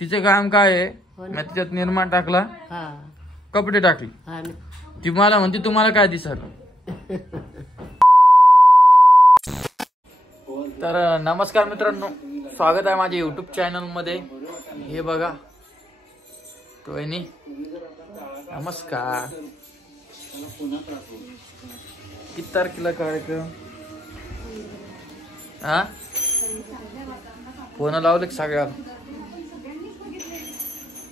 तिचं काम काय आहे? मी तिच्यात निर्मा टाकला, कपडे टाकले, ती मला म्हणते तुम्हाला काय दिसलं. तर नमस्कार मित्रांनो, स्वागत आहे माझ्या YouTube चॅनल मध्ये. हे बघा टोयनी, नमस्कार. किती तारखेला कार्यक्रम? हा फोन लावले सगळ्या,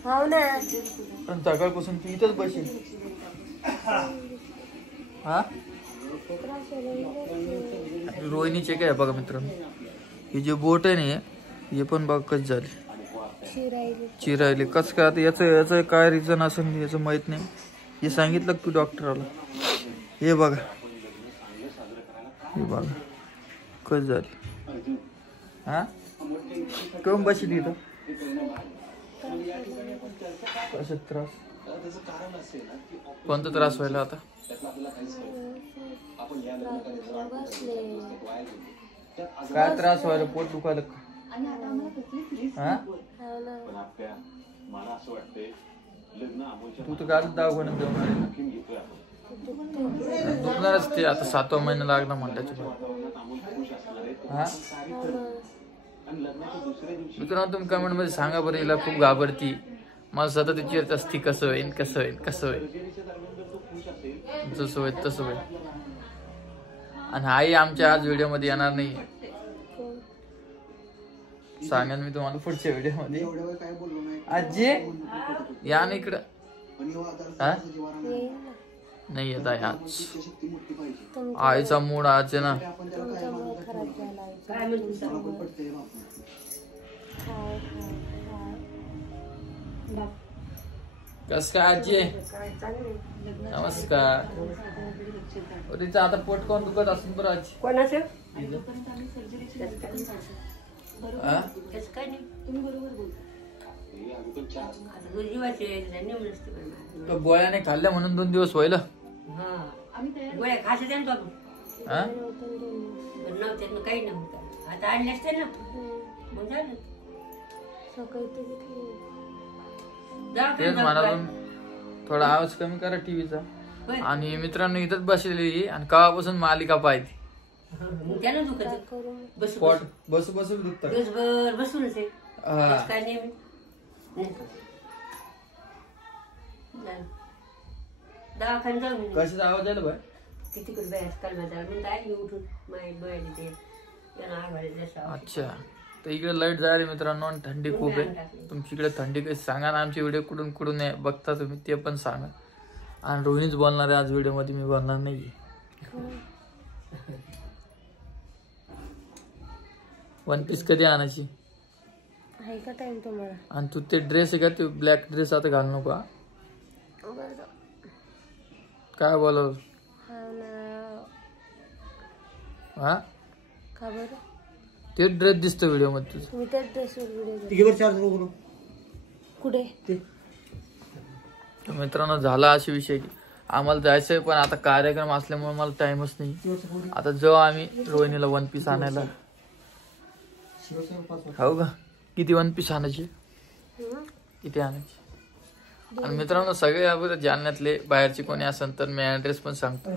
हो ना. पण सकाळपासून तू इथंच बसेल. हा रोहिणीचे काय बघा मित्रांनो, ही जे बोट आहे ना हे पण बघ कस झाली, चिरायले. कस काय आता याचं काय रिझन असेल याचं माहित नाही. हे सांगितलं तू डॉक्टरला. हे बघा, हे बघा कस झाली. हा कोण बसली इथं? कसं त्रास? कोणता त्रास व्हायला आता? काय त्रास व्हायला? पोट दुखायला? तू तर काल दवाखान्यात जाऊन आली. दुखणारच ते, आता 7वा महिना लागला म्हणल्याच्या. हा मित्रांनो, तुम्ही कमेंट मध्ये सांगा बरं, हिला खूप घाबरती. मला सतत विचारत असती कसं होईल, कसं होईल, कसं होईल. जसं होईल तसं होईल. आणि आई आमच्या आज व्हिडिओ मध्ये येणार नाही, सांगेन मी तुम्हाला पुढच्या व्हिडिओ मध्ये. आजी या ना इकडं. हा नाही येत आहे आज. आईचा मूड आज आहे ना. कस काय आजी? नमस्कार. तिचं आता पोट कोण दुखत असेल बरं आजी? कोणाचं? गोळ्याने खाल्ल्या म्हणून 2 दिवस व्हायला. गोळ्या खायचे ना काही नव्हतं. आता आणले असते ना मग झालं. तेच म्हणाल थोडा आवाज कमी करा टीव्हीचा. आणि मित्रांनो इथंच बसलेली आणि केव्हापासून मालिका पाहिजे. त्याला दुखत पोट बसू बसू दुखत दिवसभर बसूनच आहे. काय नेहमी दवाखान्यात जाऊन कशाचा आवाज आला बाय? तिकडे बाहेर कलमा मी आली उठून माहीत बघायला ते त्यांना आवाज. अच्छा, तर इकडे लाईट जायला मित्रांनो, आणि थंडी खूप आहे. तुमच्याकडे थंडी काही सांगा ना. आमचे व्हिडिओ कुठून कुठून आहे बघता तुम्ही ते पण सांगा. आणि रोहिणीच बोलणार आहे आज व्हिडिओ मध्ये, मी बोलणार नाही. वन पीस कधी आणायची? आणि तू ते ड्रेस आहे का, ते ब्लॅक ड्रेस आता घालू नको. काय बोलाव? हा ते ड्रेस दिसतो व्हिडिओ मध्ये कुठे? मित्रांनो झाला असा विषय की आम्हाला जायचंय, पण आता कार्यक्रम असल्यामुळे मला टाइमच नाही. आता जाऊ आम्ही रोहिणीला 1 पीस आणायला. हो का? किती 1 पीस आणायचे? किती आणायचे? आणि मित्रांनो सगळे आपण जालन्यातले बाहेरचे कोणी असेल तर मी ऍड्रेस पण सांगतो.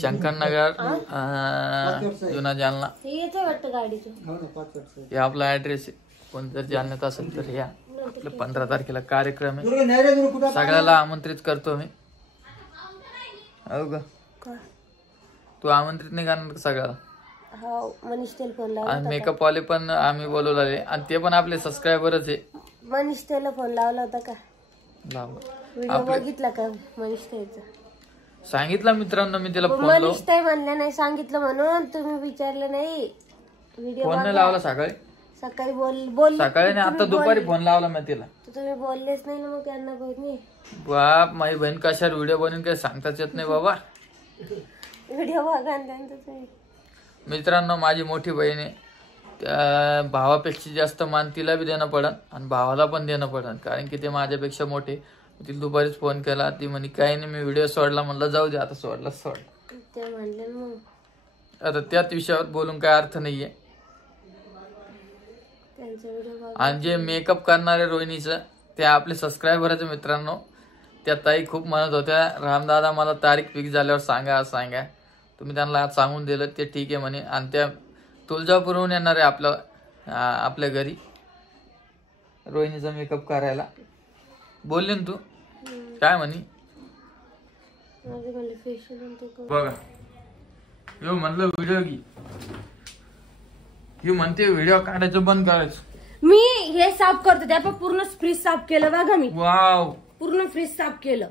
शंकरनगर, जुना जालना, हे आपला ऍड्रेस आहे. कोण जर जालन्यात असेल तर या. 15 तारखेला कार्यक्रम आहे, सगळ्याला आमंत्रित करतो मी. हो का? तू आमंत्रित नाही करणार सगळ्याला? आणि मेकअप वाले पण आम्ही बोलवले, आणि ते पण आपले सबस्क्रायबरच आहे. मनीष त्याला फोन लावला होता का? व्हिडिओ बघितला का मनीष ताईचा? सांगितलं मित्रांनो मी त्याला फोन. मनीष ताई म्हणलं नाही सांगितलं म्हणून तुम्ही विचारलं नाही. व्हिडिओ फोन नाही लावला सकाळी? सकाळी बोल सकाळी नाही, आता दुपारी फोन लावला मी तिला. तुम्ही बोललेच नाही ना मग त्यांना बघ. बाप, माझी बहीण कशावर व्हिडिओ बनवून काही सांगताच येत नाही बाबा. व्हिडिओ बघा त्यांचा. मित्रांनो माझी मोठी बहीण आहे, त्या भावापेक्षा जास्त मान तिला बी देणं पडन आणि भावाला पण देणं पडन, कारण की ते माझ्यापेक्षा मोठे. तिला दुपारीच फोन केला, ती म्हणे काही नाही मी व्हिडिओ सोडला. म्हणलं जाऊ दे आता, सोडला सोड. ते म्हणले मग आता त्याच विषयावर बोलून काय अर्थ नाहीये. रोहिणीचा व्हिडिओ आणि जे मेकअप करणारे रोहिणीचं ते आपले सबस्क्रायबरचे मित्रांनो, त्या ताई खूप म्हणत होत्या रामदादा मला तारीख फिक्स झाल्यावर सांगा सांगा. तुम्ही त्यांना आज सांगून दिलं ते ठीक आहे म्हणे. आणि त्या तुळजापूरहून येणार आहे आपल्या घरी रोहिणीचा मेकअप करायला. बोलले ना तू काय म्हणे? बघा यो म्हणलं व्हिडिओ घे, हे म्हणते व्हिडिओ काढायचं बंद करायचं. मी हे साफ करतो त्या पूर्ण फ्रीज साफ केलं बघा मी. वाव, पूर्ण फ्रीज साफ केलं.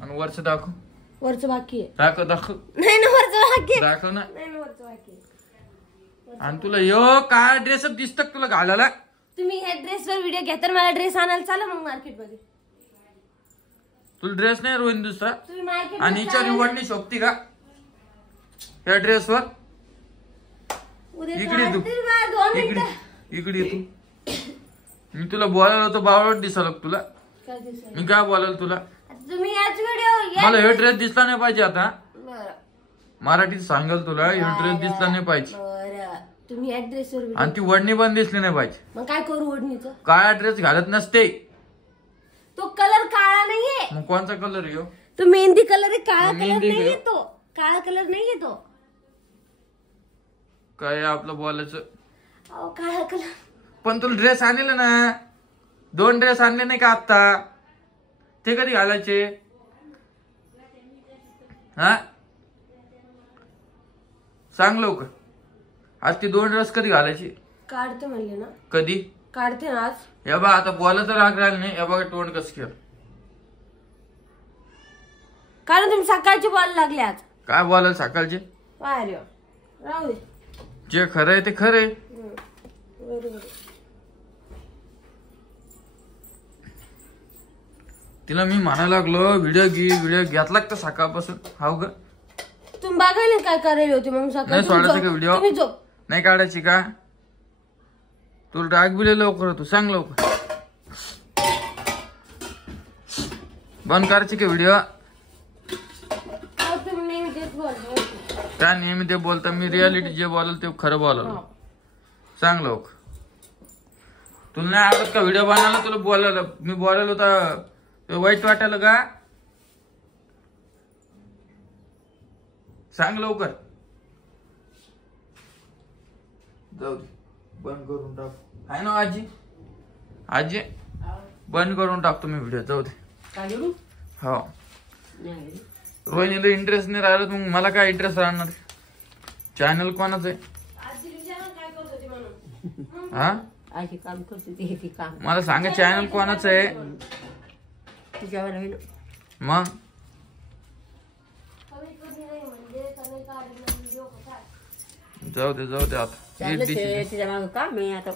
आणि वरचं दाखव. वरचं बाकी आहे. दाखव. नाही ना वरचं बाकी दाखव ना. नाही ना वरचं बाकी. आणि तुला यो काय ड्रेस दिसत तुला घालायला? तुम्ही ह्या ड्रेसवर व्हिडिओ घ्या तर मला ड्रेस आणायला चाला मग मार्केट मध्ये. तुला ड्रेस नाही रोहिणी दुसरा? तुम्ही मार्केट आणि हिच्या निवडणी शोभती का या ड्रेसवर? इकडे तू, इकडे तू. मी तुला बोलायला होतो बावळट दिसायला तुला. मी काय बोलायला तुला? तुम्ही याच व्हिडिओ मला हे ड्रेस दिसला नाही पाहिजे. आता मराठीत सांगाल तुला हे ड्रेस दिसला नाही पाहिजे. तुम्ही या ड्रेसवर आणि ती वडणी पण दिसली नाही पाहिजे. मग काय करू वडणीचं? काळा ड्रेस घालत नसते. तो कलर काळा नाहीये. मग कोणचा कलर येऊ? तो मेहंदी कलर आहे. काळा कलर नाहीये तो. काळा कलर नाहीये तो. काय आपलं बोलायचं? काळा कलर. पण तुला ड्रेस आणले ना, 2 ड्रेस आणले नाही का आता? ते कधी घालायचे? हा सांग लवकर. आज ती 2 ड्रेस कधी घालायची? काढते म्हणले ना. कधी काढते ना आज. हे बघ आता बोलायचं राग राहिलं नाही. हे बघा तोंड कसं केलं. कारण तुम्ही सकाळची बोलायला लागले आज. काय बोलायला सकाळचे? बाहेर राहू दे. जे खरं आहे ते खरं आहे. बरोबर. तिला मी म्हणायला लागलो व्हिडिओ घेतला का सकाळपासून? हाव ग. तुम्ही बघायला काय करायला होती मग सकाळी? नाही सोडायचं का व्हिडिओ? तुम्ही झोप. नाही काढायची का? तुला राग बिले लवकर तू सांग लवकर. बंद करायची का व्हिडिओ? तुम्ही नेहमी तेच बोलता. काय नेहमी ते बोलता? मी रियालिटी जे बोलाल ते खरं बोलाल. सांग लवकर. तुला नाही आवडत का व्हिडिओ बनायला? तुला बोलायला मी बोलायला होता वाईट वाटायला का? सांग लवकर. जाऊ दे बंद करून टाक. आहे ना आजी? आजी बंद करून टाकतो मी व्हिडिओ. जाऊ दे. हो रोहिणीला इंटरेस्ट नाही राहिला मग मला काय इंटरेस्ट राहणार? चॅनल कोणाचं आहे? हा काम करते काम. मला सांगा चॅनल कोणाचं आहे? मग जाऊ दे आता. तिच्या मागं काम आहे आता.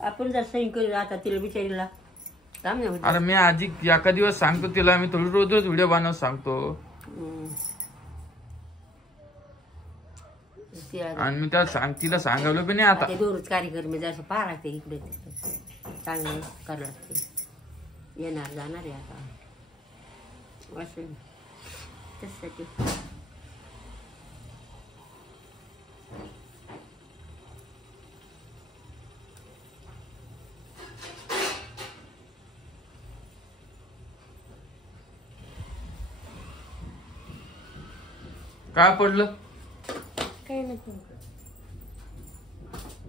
आपण जर सही करू आता तिला बिचारीला काम नाही. अरे मी आजी एका दिवस सांगतो तिला. मी थोडी रोज व्हिडिओ बनवत सांगतो. आणि मी त्याला तिला सांगावलं पण नाही. आता दररोज कार्यक्रम जसं पाहा लागते इकडे चांगलं करावं लागते. येणार जाणार आहे आता असं त्यासाठी. काय पडलं? काही नाही.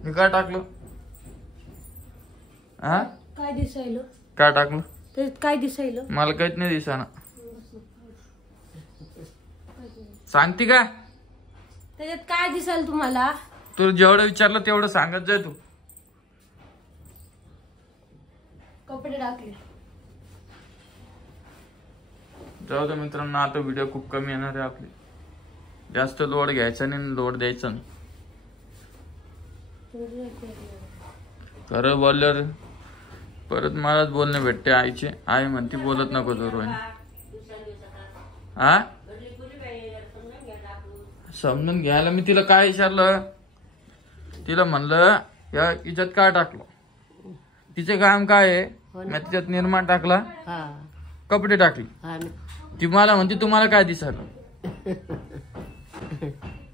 मी काय टाकलं? हा काय दिसायलं? काय टाकलं? त्याच्यात काय दिसायलं? मला काहीच नाही दिसाना. सांगते का? त्याच्यात काय दिसायला तुम्हाला? तू जेवढं विचारलं तेवढं सांगत जाय. तू कपडे टाकले. जाऊ दे मित्रांनो. आता व्हिडिओ खूप कमी येणार आहे आपली. जास्त लोड घ्यायचा नाही, लोड द्यायचा नाही. खरं बोलल्यावर परत मलाच बोलणे भेटते. आईचे आई म्हणते बोलत नको तो रोहिणी. हा समजून घ्यायला मी तिला काय विचारलं? तिला म्हणलं या हिच्यात काय टाकलं? तिचे काम काय आहे? मी तिच्यात निर्माण टाकला, कपडे टाकले. ती मला म्हणते तुम्हाला काय दिसायला?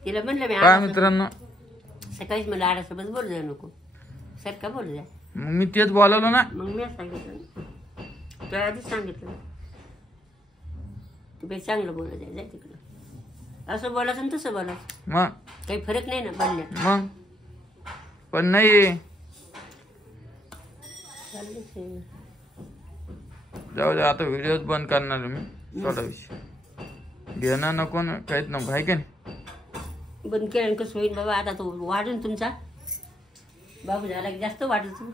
तिला म्हणलं काय मित्रांनो सकाळीच मला आडासोबत बोल जाऊ नको, सारखा बोल जा. मग मी तेच बोलावलं ना. मग मी सांगितलं, तुला आधीच सांगितलं तू काही चांगलं बोलत आहे, जाय तिकडं. असं बोलायचं आणि तसं बोलायचं, मग काही फरक नाही ना बोलण्यात. मग पण नाही, जाऊ दे आता व्हिडिओ बंद करणार आहे मी. थोडा विषय घेणं नको ना, काहीच नको आहे का नाही. बंद केलं कसं होईल बाबा, आता तो वाढून तुमचा बाबू झाला की जास्त वाढतो.